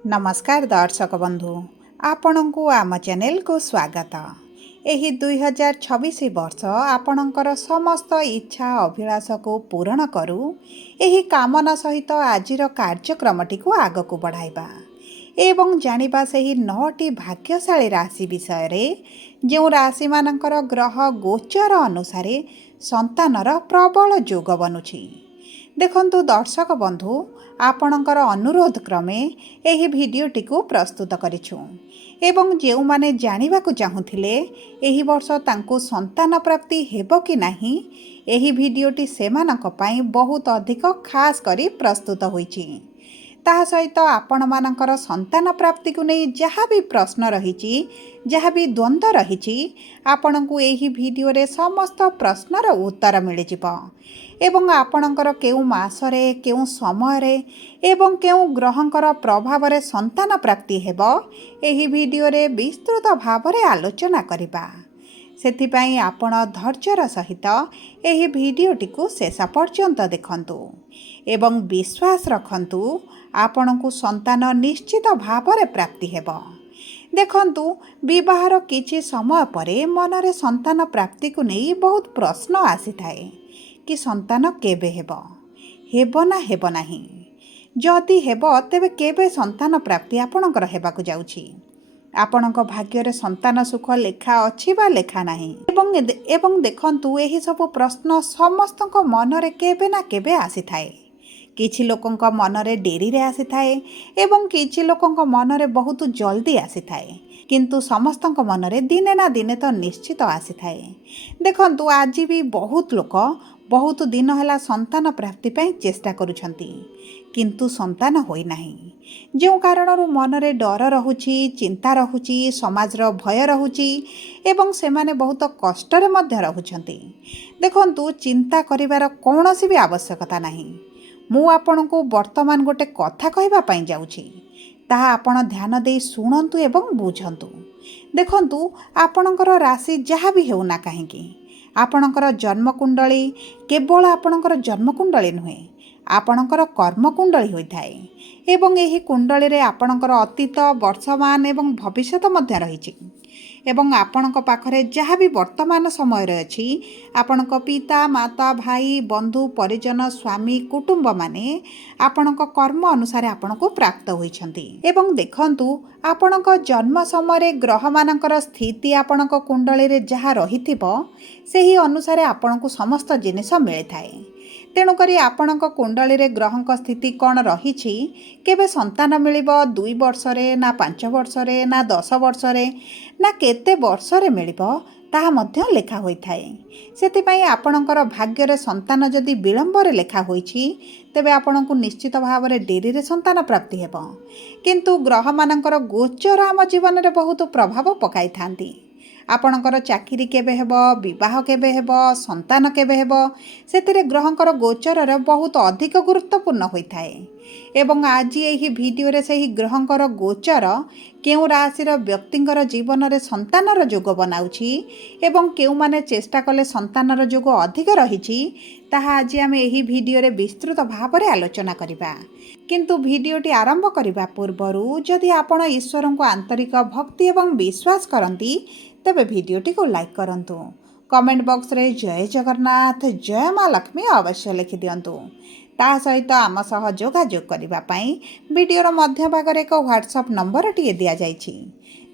नमस्कार दर्शक बंधु आपण को आम चैनल को स्वागत। एही 2026 वर्ष आपणकर समस्त इच्छा अभिलाष को पूरण करू एही कामना सहित आजिर कार्यक्रमटी को आग को बढ़ाइबा एवं जानिबा सेही 9टी भाग्यशाली राशि विषय रे जो राशि मानकर ग्रह गोचर अनुसार संतानर प्रबल जोग बनुछि। देखंतु दर्शक बंधु आपणकर अनुरोध क्रमे एही भिडियोटी को प्रस्तुत करिछु एवं जेउ माने जानिबा को चाहुथिले एही वर्ष तांको संतान प्राप्ति हेबो कि नाही एही भिडियोटी सेमानक पई बहुत अधिक खास करी प्रस्तुत होईछि। ताहा सहित आपण मानकर संतान प्राप्ति को नहीं जहाँ भी प्रश्न रही जहाँ भी द्वंद्व रही आपण को एही भिडियो रे समस्त प्रश्नर उत्तर मिल जिवो एवं आपणकर केउ मासरे केउ समयरे एवं केउ ग्रहंकर प्रभाव रे संतान प्राप्ति हेबो एही भिडियो रे विस्तृत भाव रे आलोचना करिबा। सेथिपाई आपण धैर्यर सहित एही भिडियोटी को शेष पर्यंत देखंतु एवं विश्वास रखंतु आपणकु संतान निश्चित भाव रे प्राप्ति हेबो। देखंतु विवाहर किछि समय परे मनरे संतान प्राप्ति को नहीं बहुत प्रश्न आसी थाए कि संतान केबे हेबो ना हेबो नाही, जदि हेबो तेबे केबे संतान प्राप्ति आपणकर हेबाकु जाउछि, आपणक भाग्य संतान सुख लेखा अछि बा लेखा नाही एवं देखंतु एही सब प्रश्न समस्तक मनरे केबे ना केबे आसी थाए। किछि लोकंक मनरे डेरी रे आसी थाए एवं किछि लोकंक मनरे बहुत जल्दी आसी थाए, किंतु समस्तंक मनरे दिने ना दिने तो निश्चित आसी थाए। देखंतु आज भी बहुत लोक बहुत दिन होला संतान प्राप्ति पई चेष्टा करूछंती किंतु संतान होई नाही, जो कारणरू मनरे डर रहुछि, चिंता रहुछि, समाजर भय रहुछि एवं सेमाने बहुत कष्टरे मध्य रहुछंती। देखंतु चिंता करिवार कोनोसी भी आवश्यकता नाही। मु आपनको वर्तमान गोटे कथा कहबा पई जाउछि, ताहा आपण ध्यान दे सुनंतु एवं बुझंतु। देखंतु आपणकर राशि जहाँ भी हेउना काहेकि आपणकर जन्मकुंडली केवल आपणकर जन्मकुंडली नुहे आपणकर कर्मकुंडली होइथाए एवं एही कुंडली रे आपणकर अतीत वर्तमान एवं भविष्यत मध्य रहिछि एवं आपणक पाखरे जहाँ भी वर्तमान समय रे अछि आपणक पिता माता भाई बंधु परिजन स्वामी कुटुंब माने आपणक कर्म अनुसार आपणको प्राप्त होइछंती। एवं देखंतु आपणक जन्म समय रे ग्रह मानकर स्थिति आपणक कुंडली रे जहाँ रहिथिबो सेही अनुसार आपणको समस्त जिनिस मिलिथाए। तेणुकरी आपणक कुंडली रे ग्रहंक स्थिति कौन रही केबे संतान मिलिबो 2 वर्षरे ना 5 वर्षरे ना 10 वर्षरे ना केते वर्षरे मिलिबो ताहा मध्य लेखा होइथाए। सेतिपई आपणकर भाग्य संतान जदि विलंब रे लेखा होइछि तेबे आपणको निश्चित भाव रे डेरी रे संतान प्राप्ति हेबो, किंतु ग्रह मानकर गोचर आम जीवन रे बहुत प्रभाव पकाई थांती। आपणकर चाकरी केबे हेबो, विवाह केबे हेबो, संतान केबे हेबो सेतिरे ग्रहंकर गोचर रे बहुत अधिक गुरुत्वपूर्ण होइथाए। एवं आज एही भिडियो रे सेही ग्रहंकर गोचर केउ राशिर व्यक्तिंकर जीवन रे संतानर जोग बनाउछि एवं केउ माने चेष्टा कले संतानर जोग अधिक रहिछि ताहा आज आमे एही भिडियो रे विस्तृत भाव रे आलोचना करिबा। किंतु भिडियोटी आरंभ करिबा पूर्वरु जदि आपण ईश्वरंको आंतरिक भक्ति एवं विश्वास करंती तेबे भिडियोटी को लाइक करंतु, कमेंट बॉक्स रे जय जगन्नाथ जय माँ लक्ष्मी अवश्य लिखि दियंतु। ता सहित आम सह जोगाजोग करिबा पई वीडियोर मध्य भाग रे एक व्हाट्सएप नंबर टिए दिया जाइछि,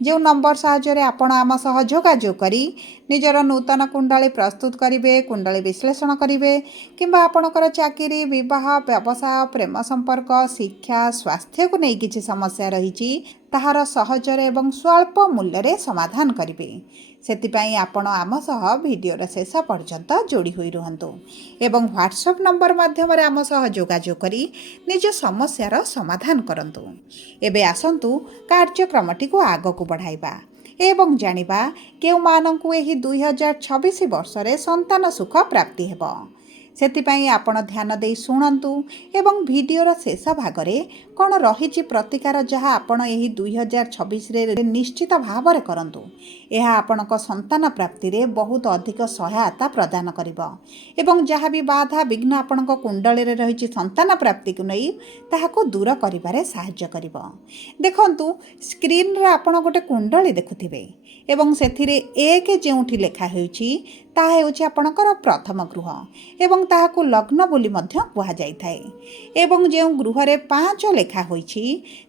जो नंबर साहाय्य आपण आम सह जोगाजोग करी निजर नूतन कुंडली प्रस्तुत करिवे, कुंडली विश्लेषण करिवे किंबा आपणकर चाकरी विवाह व्यवसाय प्रेम संपर्क शिक्षा स्वास्थ्य को नहीं किछि समस्या रहिछि ताहार सहजरे एवं स्वल्प मूल्य रे समाधान करिवे। सेतिपई आपण आम सह वीडियोर शेष पर्यंत जोड़ी होई रहंतु एवं व्हाट्सएप नंबर माध्यम रे आम सह जोगाजोग करी निज समस्यार समाधान करंतु। एबे आसंतु कार्यक्रमटी को आग को बढ़ाइबा एवं जानिबा केउ मानंकु एही 2026 वर्ष रे संतान सुख प्राप्ति हेबो। ସେଥିପାଇଁ ଆପଣ ଧ୍ୟାନ ଦେଇ ଶୁଣନ୍ତୁ ଏବଂ ଭିଡ଼ିଓର ଶେଷ ଭାଗରେ କ'ଣ ରହିଛି ପ୍ରତିକାର ଯାହା ଆପଣ ଏହି 2026ରେ ନିଶ୍ଚିତ ଭାବରେ କରନ୍ତୁ। ଏହା ଆପଣଙ୍କ ସନ୍ତାନ ପ୍ରାପ୍ତିରେ ବହୁତ ଅଧିକ ସହାୟତା ପ୍ରଦାନ କରିବ ଏବଂ ଯାହା ବି ବାଧା ବିଘ୍ନ ଆପଣଙ୍କ କୁଣ୍ଡଳୀରେ ରହିଛି ସନ୍ତାନ ପ୍ରାପ୍ତିକୁ ନେଇ ତାହାକୁ ଦୂର କରିବାରେ ସାହାଯ୍ୟ କରିବ। ଦେଖନ୍ତୁ, ସ୍କ୍ରିନ୍ରେ ଆପଣ ଗୋଟେ କୁଣ୍ଡଳୀ ଦେଖୁଥିବେ ଏବଂ ସେଥିରେ 1 ଯେଉଁଠି ଲେଖା ହେଉଛି ତାହା ହେଉଛି ଆପଣଙ୍କର ପ୍ରଥମ ଗୃହ ଏବଂ ତାହାକୁ ଲଗ୍ନ ବୋଲି ମଧ୍ୟ କୁହାଯାଇଥାଏ। ଏବଂ ଯେଉଁ ଗୃହରେ 5 ଲେଖା ହୋଇଛି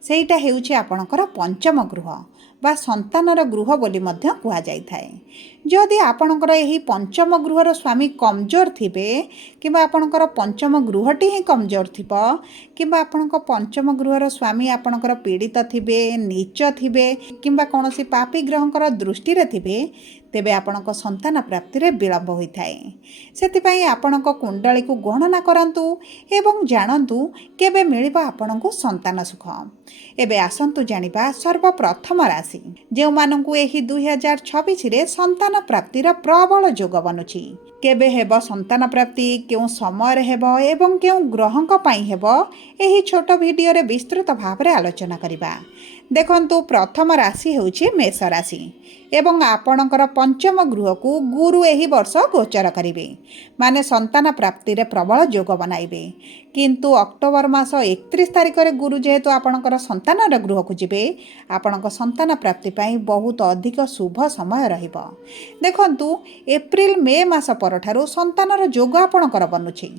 ସେଇଟା ହେଉଛି ଆପଣଙ୍କର ପଞ୍ଚମ ଗୃହ ବା ସନ୍ତାନର ଗୃହ ବୋଲି ମଧ୍ୟ କୁହାଯାଇଥାଏ। ଯଦି ଆପଣଙ୍କର ଏହି ପଞ୍ଚମ ଗୃହର ସ୍ୱାମୀ କମଜୋର ଥିବେ କିମ୍ବା ଆପଣଙ୍କର ପଞ୍ଚମ ଗୃହଟି ହିଁ କମଜୋର ଥିବ କିମ୍ବା ଆପଣଙ୍କ ପଞ୍ଚମ ଗୃହର ସ୍ୱାମୀ ଆପଣଙ୍କର ପୀଡ଼ିତ ଥିବେ, ନୀଚ ଥିବେ କିମ୍ବା କୌଣସି ପାପୀ ଗ୍ରହଙ୍କର ଦୃଷ୍ଟିରେ ଥିବେ, ତେବେ ଆପଣଙ୍କ ସନ୍ତାନ ପ୍ରାପ୍ତିରେ ବିଳମ୍ବ ହୋଇଥାଏ। ସେଥିପାଇଁ ଆପଣଙ୍କ କୁଣ୍ଡଳୀକୁ ଗଣନା କରନ୍ତୁ ଏବଂ ଜାଣନ୍ତୁ କେବେ ମିଳିବ ଆପଣଙ୍କୁ ସନ୍ତାନ ସୁଖ। ଏବେ ଆସନ୍ତୁ ଜାଣିବା ସର୍ବପ୍ରଥମ ରାଶି ଯେଉଁମାନଙ୍କୁ ଏହି 2026ରେ ସନ୍ତାନ ପ୍ରାପ୍ତିର ପ୍ରବଳ ଯୋଗ ବନୁଛି। କେବେ ହେବ ସନ୍ତାନ ପ୍ରାପ୍ତି, କେଉଁ ସମୟରେ ହେବ ଏବଂ କେଉଁ ଗ୍ରହଙ୍କ ପାଇଁ ହେବ, ଏହି ଛୋଟ ଭିଡ଼ିଓରେ ବିସ୍ତୃତ ଭାବରେ ଆଲୋଚନା କରିବା। ଦେଖନ୍ତୁ, ପ୍ରଥମ ରାଶି ହେଉଛି ମେଷ ରାଶି ଏବଂ ଆପଣଙ୍କର ପଞ୍ଚମ ଗୃହକୁ ଗୁରୁ ଏହି ବର୍ଷ ଗୋଚର କରିବେ, ମାନେ ସନ୍ତାନ ପ୍ରାପ୍ତିରେ ପ୍ରବଳ ଯୋଗ ବନାଇବେ। କିନ୍ତୁ ଅକ୍ଟୋବର ମାସ 31 ତାରିଖରେ ଗୁରୁ ଯେହେତୁ ଆପଣଙ୍କର ସନ୍ତାନର ଗୃହକୁ ଯିବେ, ଆପଣଙ୍କ ସନ୍ତାନ ପ୍ରାପ୍ତି ପାଇଁ ବହୁତ ଅଧିକ ଶୁଭ ସମୟ ରହିବ। ଦେଖନ୍ତୁ, ଏପ୍ରିଲ ମେ ମାସ ପରଠାରୁ ସନ୍ତାନର ଯୋଗ ଆପଣଙ୍କର ବନୁଛି।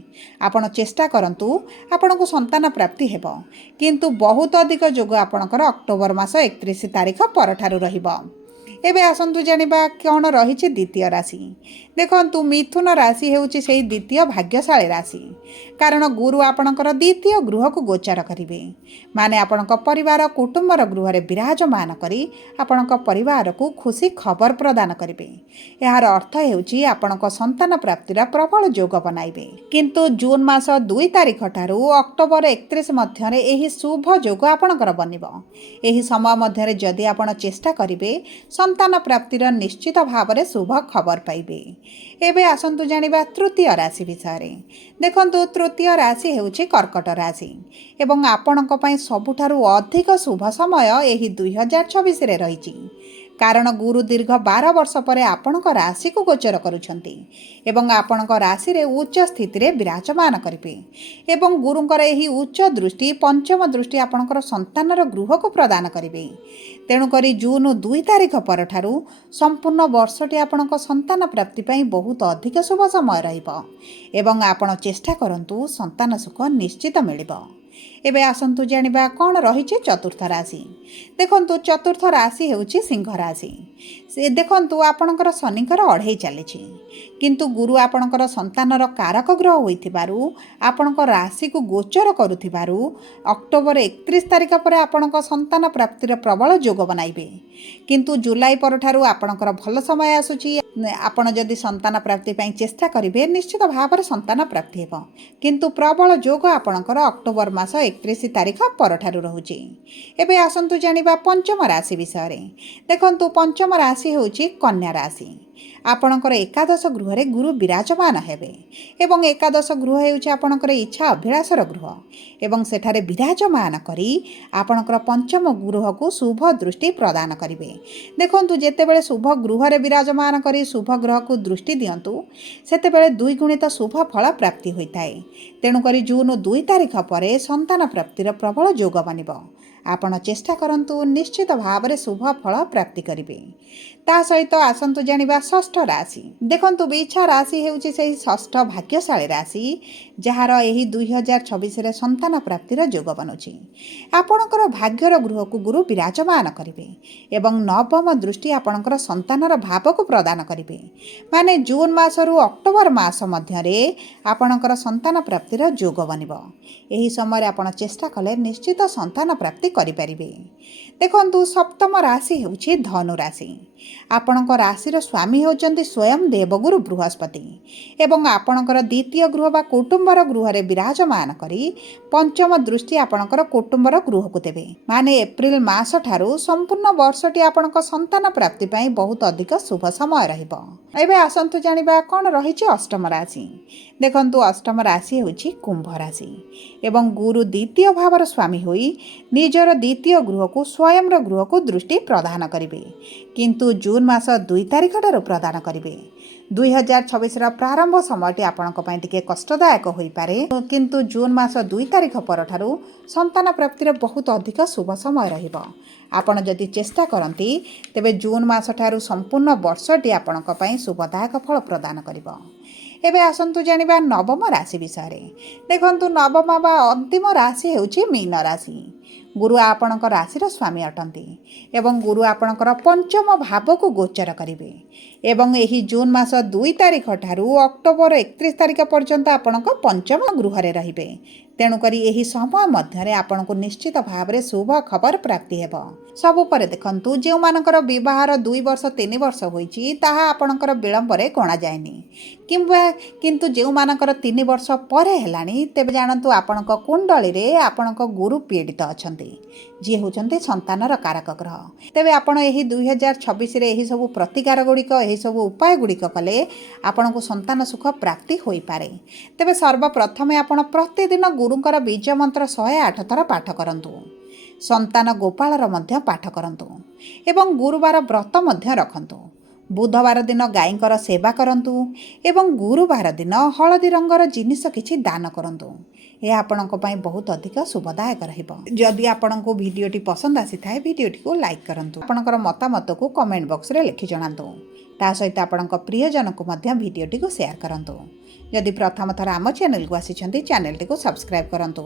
ଆପଣ ଚେଷ୍ଟା କରନ୍ତୁ ଆପଣଙ୍କୁ ସନ୍ତାନ ପ୍ରାପ୍ତି ହେବ, କିନ୍ତୁ ବହୁତ ଅଧିକ ଯୋଗ ଆପଣଙ୍କର ଅକ୍ଟୋବର ମାସ 31 ତାରିଖ ପରଠାରୁ ରହିବ। ଏବେ ଆସନ୍ତୁ ଜାଣିବା କ'ଣ ରହିଛି ଦ୍ୱିତୀୟ ରାଶି। ଦେଖନ୍ତୁ, ମିଥୁନ ରାଶି ହେଉଛି ସେହି ଦ୍ୱିତୀୟ ଭାଗ୍ୟଶାଳୀ ରାଶି, କାରଣ ଗୁରୁ ଆପଣଙ୍କର ଦ୍ୱିତୀୟ ଗୃହକୁ ଗୋଚର କରିବେ, ମାନେ ଆପଣଙ୍କ ପରିବାର କୁଟୁମ୍ବର ଗୃହରେ ବିରାଜମାନ କରି ଆପଣଙ୍କ ପରିବାରକୁ ଖୁସି ଖବର ପ୍ରଦାନ କରିବେ। ଏହାର ଅର୍ଥ ହେଉଛି ଆପଣଙ୍କ ସନ୍ତାନ ପ୍ରାପ୍ତିର ପ୍ରବଳ ଯୋଗ ବନାଇବେ। କିନ୍ତୁ ଜୁନ୍ ମାସ 2 ତାରିଖ ଠାରୁ ଅକ୍ଟୋବର 31 ମଧ୍ୟରେ ଏହି ଶୁଭ ଯୋଗ ଆପଣଙ୍କର ବନିବ। ଏହି ସମୟ ମଧ୍ୟରେ ଯଦି ଆପଣ ଚେଷ୍ଟା କରିବେ, ସନ୍ତାନ ପ୍ରାପ୍ତିର ନିଶ୍ଚିତ ଭାବରେ ଶୁଭ ଖବର ପାଇବେ। ଏବେ ଆସନ୍ତୁ ଜାଣିବା ତୃତୀୟ ରାଶି ବିଷୟରେ। ଦେଖନ୍ତୁ, ତୃତୀୟ ରାଶି ହେଉଛି କର୍କଟ ରାଶି ଏବଂ ଆପଣଙ୍କ ପାଇଁ ସବୁଠାରୁ ଅଧିକ ଶୁଭ ସମୟ ଏହି 2026ରେ ରହିଛି, କାରଣ ଗୁରୁ ଦୀର୍ଘ 12 ବର୍ଷ ପରେ ଆପଣଙ୍କ ରାଶିକୁ ଗୋଚର କରୁଛନ୍ତି ଏବଂ ଆପଣଙ୍କ ରାଶିରେ ଉଚ୍ଚ ସ୍ଥିତିରେ ବିରାଜମାନ କରିବେ। ଏବଂ ଗୁରୁଙ୍କର ଏହି ଉଚ୍ଚ ଦୃଷ୍ଟି, ପଞ୍ଚମ ଦୃଷ୍ଟି ଆପଣଙ୍କର ସନ୍ତାନର ଗୃହକୁ ପ୍ରଦାନ କରିବେ। ତେଣୁକରି ଜୁନ୍ 2 ତାରିଖ ପରଠାରୁ ସମ୍ପୂର୍ଣ୍ଣ ବର୍ଷଟି ଆପଣଙ୍କ ସନ୍ତାନ ପ୍ରାପ୍ତି ପାଇଁ ବହୁତ ଅଧିକ ଶୁଭ ସମୟ ରହିବ ଏବଂ ଆପଣ ଚେଷ୍ଟା କରନ୍ତୁ ସନ୍ତାନ ସୁଖ ନିଶ୍ଚିତ ମିଳିବ। ଏବେ ଆସନ୍ତୁ ଜାଣିବା କ'ଣ ରହିଛି ଚତୁର୍ଥ ରାଶି। ଦେଖନ୍ତୁ, ଚତୁର୍ଥ ରାଶି ହେଉଛି ସିଂହ ରାଶି। ଦେଖନ୍ତୁ, ଆପଣଙ୍କର ଶନିଙ୍କର 2.5 ଚାଲିଛି, କିନ୍ତୁ ଗୁରୁ ଆପଣଙ୍କର ସନ୍ତାନର କାରକ ଗ୍ରହ ହୋଇଥିବାରୁ ଆପଣଙ୍କ ରାଶିକୁ ଗୋଚର କରୁଥିବାରୁ ଅକ୍ଟୋବର 31 ତାରିଖ ପରେ ଆପଣଙ୍କ ସନ୍ତାନ ପ୍ରାପ୍ତିର ପ୍ରବଳ ଯୋଗ ବନାଇବେ। କିନ୍ତୁ ଜୁଲାଇ ପରଠାରୁ ଆପଣଙ୍କର ଭଲ ସମୟ ଆସୁଛି। ଆପଣ ଯଦି ସନ୍ତାନ ପ୍ରାପ୍ତି ପାଇଁ ଚେଷ୍ଟା କରିବେ, ନିଶ୍ଚିତ ଭାବରେ ସନ୍ତାନ ପ୍ରାପ୍ତି ହେବ, କିନ୍ତୁ ପ୍ରବଳ ଯୋଗ ଆପଣଙ୍କର ଅକ୍ଟୋବର ମାସ 31 ତାରିଖ ପରଠାରୁ ରହୁଛି। ଏବେ ଆସନ୍ତୁ ଜାଣିବା ପଞ୍ଚମ ରାଶି ବିଷୟରେ। ଦେଖନ୍ତୁ, ପଞ୍ଚମ ରାଶି ହେଉଛି କନ୍ୟା ରାଶି। ଆପଣଙ୍କର ଏକାଦଶ ଗୃହରେ ଗୁରୁ ବିରାଜମାନ ହେବେ ଏବଂ ଏକାଦଶ ଗୃହ ହେଉଛି ଆପଣଙ୍କର ଇଚ୍ଛା ଅଭିଳାଷର ଗୃହ ଏବଂ ସେଠାରେ ବିରାଜମାନ କରି ଆପଣଙ୍କର ପଞ୍ଚମ ଗୃହକୁ ଶୁଭ ଦୃଷ୍ଟି ପ୍ରଦାନ କରିବେ। ଦେଖନ୍ତୁ, ଯେତେବେଳେ ଶୁଭ ଗୃହରେ ବିରାଜମାନ କରି ଶୁଭ ଗ୍ରହକୁ ଦୃଷ୍ଟି ଦିଅନ୍ତୁ, ସେତେବେଳେ ଦ୍ୱିଗୁଣିତ ଶୁଭ ଫଳ ପ୍ରାପ୍ତି ହୋଇଥାଏ। ତେଣୁକରି ଜୁନ୍ 2 ତାରିଖ ପରେ ସନ୍ତାନ ପ୍ରାପ୍ତିର ପ୍ରବଳ ଯୋଗ ବନିବ। ଆପଣ ଚେଷ୍ଟା କରନ୍ତୁ, ନିଶ୍ଚିତ ଭାବରେ ଶୁଭ ଫଳ ପ୍ରାପ୍ତି କରିବେ। ତା ସହିତ ଆସନ୍ତୁ ଜାଣିବା ଷଷ୍ଠ ରାଶି। ଦେଖନ୍ତୁ, ବିଛା ରାଶି ହେଉଛି ସେହି ଷଷ୍ଠ ଭାଗ୍ୟଶାଳୀ ରାଶି ଯାହାର ଏହି 2026ରେ ସନ୍ତାନ ପ୍ରାପ୍ତିର ଯୋଗ ବନୁଛି। ଆପଣଙ୍କର ଭାଗ୍ୟର ଗୃହକୁ ଗୁରୁ ବିରାଜମାନ କରିବେ ଏବଂ ନବମ ଦୃଷ୍ଟି ଆପଣଙ୍କର ସନ୍ତାନର ଭାବକୁ ପ୍ରଦାନ କରିବେ, ମାନେ ଜୁନ୍ ମାସରୁ ଅକ୍ଟୋବର ମାସ ମଧ୍ୟରେ ଆପଣଙ୍କର ସନ୍ତାନ ପ୍ରାପ୍ତିର ଯୋଗ ବନିବ। ଏହି ସମୟରେ ଆପଣ ଚେଷ୍ଟା କଲେ ନିଶ୍ଚିତ ସନ୍ତାନ ପ୍ରାପ୍ତି କରିପାରିବେ। ଦେଖନ୍ତୁ, ସପ୍ତମ ରାଶି ହେଉଛି ଧନୁ ରାଶି। ଆପଣଙ୍କ ରାଶିର ସ୍ୱାମୀ ହେଉଛନ୍ତି ସ୍ୱୟଂ ଦେବଗୁରୁ ବୃହସ୍ପତି ଏବଂ ଆପଣଙ୍କର ଦ୍ୱିତୀୟ ଗୃହ ବା କୁଟୁମ୍ବର ଗୃହରେ ବିରାଜମାନ କରି ପଞ୍ଚମ ଦୃଷ୍ଟି ଆପଣଙ୍କର କୁଟୁମ୍ବର ଗୃହକୁ ଦେବେ, ମାନେ ଏପ୍ରିଲ ମାସ ଠାରୁ ସମ୍ପୂର୍ଣ୍ଣ ବର୍ଷଟି ଆପଣଙ୍କ ସନ୍ତାନ ପ୍ରାପ୍ତି ପାଇଁ ବହୁତ ଅଧିକ ଶୁଭ ସମୟ ରହିବ। ଏବେ ଆସନ୍ତୁ ଜାଣିବା କ'ଣ ରହିଛି ଅଷ୍ଟମ ରାଶି। ଦେଖନ୍ତୁ ଅଷ୍ଟମ ରାଶି ହେଉଛି କୁମ୍ଭ ରାଶି ଏବଂ ଗୁରୁ ଦ୍ୱିତୀୟ ଭାବର ସ୍ୱାମୀ ହୋଇ ନିଜର ଦ୍ୱିତୀୟ ଗୃହକୁ ସ୍ୱୟଂର ଗୃହକୁ ଦୃଷ୍ଟି ପ୍ରଦାନ କରିବେ, କିନ୍ତୁ ଜୁନ୍ ମାସ 2 ତାରିଖ ଠାରୁ ପ୍ରଦାନ କରିବେ। 2026ର ପ୍ରାରମ୍ଭ ସମୟଟି ଆପଣଙ୍କ ପାଇଁ ଟିକେ କଷ୍ଟଦାୟକ ହୋଇପାରେ, କିନ୍ତୁ ଜୁନ୍ ମାସ 2 ତାରିଖ ପରଠାରୁ ସନ୍ତାନ ପ୍ରାପ୍ତିର ବହୁତ ଅଧିକ ଶୁଭ ସମୟ ରହିବ। ଆପଣ ଯଦି ଚେଷ୍ଟା କରନ୍ତି ତେବେ ଜୁନ୍ ମାସ ଠାରୁ ସମ୍ପୂର୍ଣ୍ଣ ବର୍ଷଟି ଆପଣଙ୍କ ପାଇଁ ଶୁଭଦାୟକ ଫଳ ପ୍ରଦାନ କରିବ। ଏବେ ଆସନ୍ତୁ ଜାଣିବା ନବମ ରାଶି ବିଷୟରେ। ଦେଖନ୍ତୁ ନବମ ବା ଅନ୍ତିମ ରାଶି ହେଉଛି ମୀନ ରାଶି। ଗୁରୁ ଆପଣଙ୍କ ରାଶିର ସ୍ୱାମୀ ଅଟନ୍ତି ଏବଂ ଗୁରୁ ଆପଣଙ୍କର ପଞ୍ଚମ ଭାବକୁ ଗୋଚର କରିବେ ଏବଂ ଏହି ଜୁନ୍ ମାସ 2 ତାରିଖ ଠାରୁ ଅକ୍ଟୋବର 31 ତାରିଖ ପର୍ଯ୍ୟନ୍ତ ଆପଣଙ୍କ ପଞ୍ଚମ ଗୃହରେ ରହିବେ। ତେଣୁକରି ଏହି ସମୟ ମଧ୍ୟରେ ଆପଣଙ୍କୁ ନିଶ୍ଚିତ ଭାବରେ ଶୁଭ ଖବର ପ୍ରାପ୍ତି ହେବ। ସବୁ ପରେ ଦେଖନ୍ତୁ, ଯେଉଁମାନଙ୍କର ବିବାହର 2 ବର୍ଷ 3 ବର୍ଷ ହୋଇଛି ତାହା ଆପଣଙ୍କର ବିଳମ୍ବରେ ଗଣାଯାଏନି, କିନ୍ତୁ ଯେଉଁମାନଙ୍କର 3 ବର୍ଷ ପରେ ହେଲାଣି ତେବେ ଜାଣନ୍ତୁ ଆପଣଙ୍କ କୁଣ୍ଡଳୀରେ ଆପଣଙ୍କ ଗୁରୁ ପୀଡ଼ିତ ଅଛନ୍ତି, ଯିଏ ହେଉଛନ୍ତି ସନ୍ତାନର କାରକ ଗ୍ରହ। ତେବେ ଆପଣ ଏହି 2026ରେ ଏହିସବୁ ପ୍ରତିକାର ଗୁଡ଼ିକ, ଏହିସବୁ ଉପାୟ ଗୁଡ଼ିକ କଲେ ଆପଣଙ୍କୁ ସନ୍ତାନ ସୁଖ ପ୍ରାପ୍ତି ହୋଇପାରେ। ତେବେ ସର୍ବପ୍ରଥମେ ଆପଣ ପ୍ରତିଦିନ ଗୁରୁଙ୍କର ବୀଜ ମନ୍ତ୍ର 108 ଥର ପାଠ କରନ୍ତୁ। ସନ୍ତାନ ଗୋପାଳର ମଧ୍ୟ ପାଠ କରନ୍ତୁ ଏବଂ ଗୁରୁବାର ବ୍ରତ ମଧ୍ୟ ରଖନ୍ତୁ। ବୁଧବାର ଦିନ ଗାଈଙ୍କର ସେବା କରନ୍ତୁ ଏବଂ ଗୁରୁବାର ଦିନ ହଳଦୀ ରଙ୍ଗର ଜିନିଷ କିଛି ଦାନ କରନ୍ତୁ। ଏହା ଆପଣଙ୍କ ପାଇଁ ବହୁତ ଅଧିକ ଶୁଭଦାୟକ ରହିବ। ଯଦି ଆପଣଙ୍କୁ ଭିଡ଼ିଓଟି ପସନ୍ଦ ଆସିଥାଏ ଭିଡ଼ିଓଟିକୁ ଲାଇକ୍ କରନ୍ତୁ। ଆପଣଙ୍କର ମତାମତକୁ କମେଣ୍ଟ ବକ୍ସରେ ଲେଖି ଜଣାନ୍ତୁ। ତା ସହିତ ଆପଣଙ୍କ ପ୍ରିୟଜନଙ୍କୁ ମଧ୍ୟ ଭିଡ଼ିଓଟିକୁ ସେୟାର କରନ୍ତୁ। ଯଦି ପ୍ରଥମ ଥର ଆମ ଚ୍ୟାନେଲକୁ ଆସିଛନ୍ତି ଚ୍ୟାନେଲଟିକୁ ସବସ୍କ୍ରାଇବ୍ କରନ୍ତୁ।